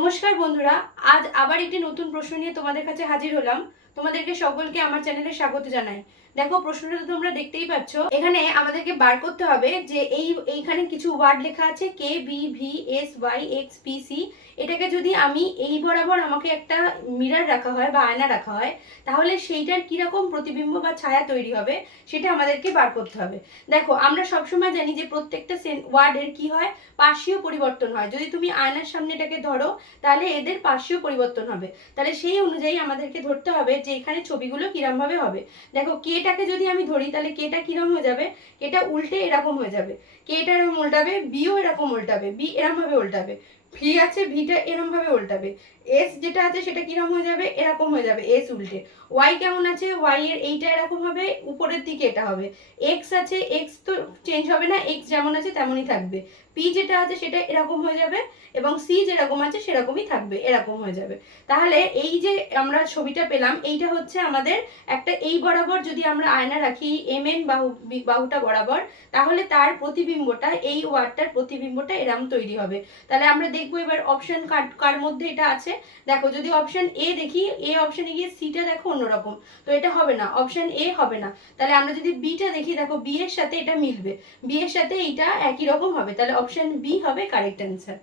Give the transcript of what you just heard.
নমস্কার বন্ধুরা, আজ আবার একটি নতুন প্রশ্ন নিয়ে তোমাদের কাছে হাজির হলাম। তোমাদেরকে সকলকে আমার চ্যানেলে স্বাগত জানাই। দেখো, প্রশ্নটা তো তোমরা দেখতেই পাচ্ছ। এখানে আমাদেরকে বার করতে হবে যে এই, এইখানে কিছু ওয়ার্ড লেখা আছে K B V S Y X P C এটাকে যদি আমি এই বরাবর আমাকে একটা মিরর রাখা হয় বা আয়না রাখা হয়, তাহলে সেইটার কীরকম প্রতিবিম্ব বা ছায়া তৈরি হবে, সেটা আমাদেরকে বার করতে হবে। দেখো, আমরা সবসময় জানি যে প্রত্যেকটা ওয়ার্ডের কি হয়? পার্শ্বীয় পরিবর্তন হয়। যদি তুমি আয়নার সামনে এটাকে ধরো তাহলে এদের পার্শ্বীয় পরিবর্তন হবে। তাহলে সেই অনুযায়ী আমাদেরকে ধরতে হবে যে এখানে ছবিগুলো কিরম ভাবে হবে। দেখো, কেটাকে যদি আমি ধরি, তাহলে কেটা কিরম হয়ে যাবে? কেটা উল্টে এরকম হয়ে যাবে। কেটা এরকম উল্টাবে, বিও এরকম উল্টাবে, বি এরম ভাবে উল্টাবে। ভি আছে, ভিটা এরম ভাবে উল্টাবে। এস যেটা আছে সেটা কিরম হয়ে যাবে? এরকম হয়ে যাবে এস উল্টে। ওয়াই কেমন আছে? ওয়াই এর এইটা এরকম হবে, উপরের দিকে এটা হবে। এক্স আছে এক্স তো চেঞ্জ হবে না এক্স যেমন আছে তেমনই থাকবে। পি যেটা আছে সেটা এরকম হয়ে যাবে এবং সি যেরকম আছে সেরকমই থাকবে, এরকম হয়ে যাবে। তাহলে এই যে আমরা ছবিটা পেলাম, এইটা হচ্ছে আমাদের একটা এই বরাবর যদি আমরা আয়না রাখি এম এন বাহু, বাহুটা বরাবর, তাহলে তার প্রতিবিম্বটা, এই ওয়ার্ডটার প্রতিবিম্বটা এরম তৈরি হবে। তাহলে আমরা দেখব এবার অপশন কার মধ্যে এটা আছে। দেখো, যদি অপশন এ দেখি এ অপশনে গিয়ে সিটা দেখো অন্যরকম। তো এটা হবে না অপশন এ হবে না। তাহলে আমরা যদি বিটা দেখি, দেখো বি এর সাথে এটা মিলবে। বি এর সাথে এইটা একই রকম হবে। তাহলে অপশন বি হবে কারেক্ট অ্যান্সার